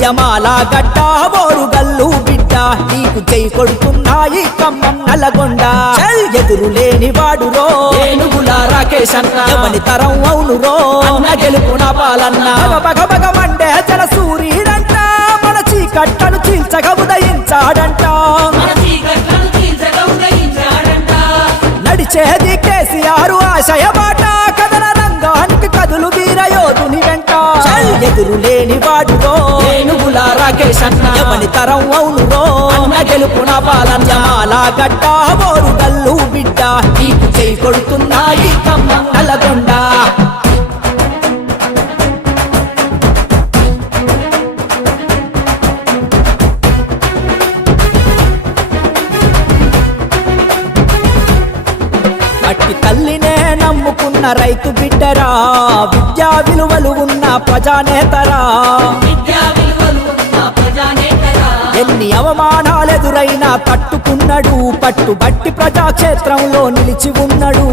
జమాల గడ్డ బోరు గల్లు బిడ్డ నీకు జై కొడుతున్నాయి ఖమ్మం నల్లగొండ. చల్ ఎదురు లేని వాడురో ఏనుగుల రాకేష్ అన్న. తరం అవును రో అన్న గెలుపున పాలన్న. బగ బగ మండే జల సూర్యుడంట మన చీకట్టను చీల్చగ ఉదయించాడంట. నడిచేది కేసీఆర్ ఆశయ బాట కథన రంగానికి కదులు వీరయోధుని ఎదురు లేని వాడురో ఏనుగుల రాకేష్ అన్న. ఎవని తరం అవును రో అన్న గెలుపున పాలన జమాల గడ్డ బోరు గల్లు బిడ్డ. నీకు చేయి కొడుతున్నాయి నల్లగొండ. మట్టి తల్లినే నమ్ముకున్న రైతు బిడ్డరా విద్యా విలువలు ఉన్న ప్రజానేతరా. ఉన్న ఎన్ని అవమానాలెదురైనా తట్టుకున్నాడు పట్టుబట్టి ప్రజాక్షేత్రంలో నిలిచి ఉన్నాడు.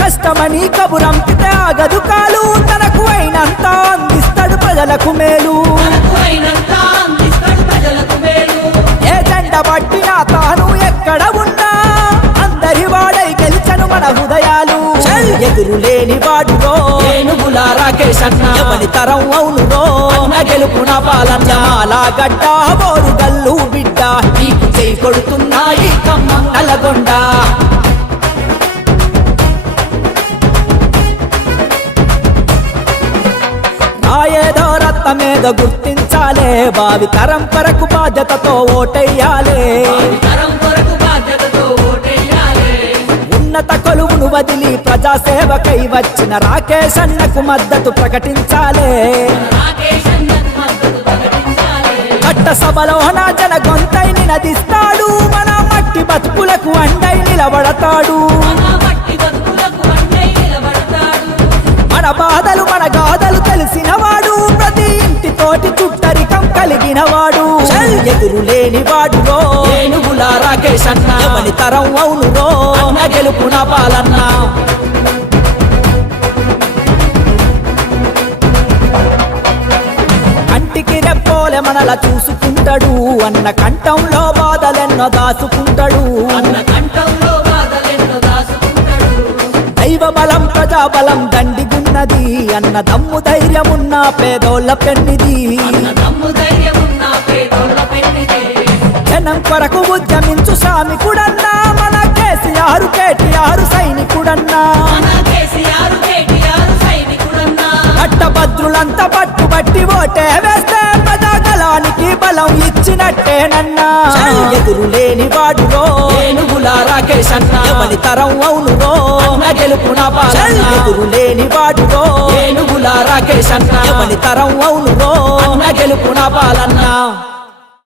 కష్టమని కబురంపితే ఆగదు కాలు. మన హృదయాలు. చల్ ఎదురు లేని వాడురో ఏనుగుల రాకేష్ అన్న. ఎవని తరం అవును రో అన్న గెలుపున పాలన జమాల గడ్డ బోరు గల్లు బిడ్డ. నీకు చేయి కొడుతున్నాయి ఖమ్మం నల్లగొండ. మీద గుర్తించాలే. భావి తరం కొరకు బాధ్యతతో ఓటెయ్యాలే. ఉన్నత కొలువును వదిలి ప్రజాసేవకై వచ్చిన రాకేష్ అన్నకు మద్దతు ప్రకటించాలే. రాకేష్ చట్ట సభలో నా జన గొంతై నినదిస్తాడు. మన మట్టి బతుకులకు అండై నిలబడతాడు. మన బాధలు మన గాథలు తెలిసినవాడు. ప్రతి ఇంటి తోటి చుట్టరికం కలిగినవాడు. ఎదురు లేని ఏనుగుల రాకేష్ అన్న. తరం అవును రో అన్న గెలుపున పాలన్న. కంటికి రెప్పోలే మనల చూసుకుంటాడు. అన్న కంఠంలో బాధలెన్నో దాచుకుంటాడు. అన్న కంఠంలో బాధలెన్నో దాచుకుంటాడు. దైవ బలం ప్రజాబలం దండిగున్నది. అన్న దమ్ము ధైర్యమున్న పేదోళ్ళ పెన్నిది. అన్న దమ్ము ధైర్యమున్న పేదోళ్ళ పెన్నిదే. జనం కొరకు ఉద్యమించు సామికుడన్నా. మన కేసీఆర్ కేటీఆర్ సైనికుడన్నా. మన కేసీఆర్ కేటీఆర్ సైనికుడన్నా. పట్టభద్రులంతా పట్టుబట్టి ఓటే వేస్తే ప్రజాగలానికి బలం ఇచ్చినట్టేనన్నా. ఎదురు లేని వాడురో. ఏనుగుల రాకేష్ అన్న. ఎవని తరం అవును రో అన్న గెలుపున పాలన. ఎదురు లేని వాడురో. ఏనుగుల రాకేష్ అన్న. ఎవని తరం అవును రో అన్న గెలుపున పాలన్న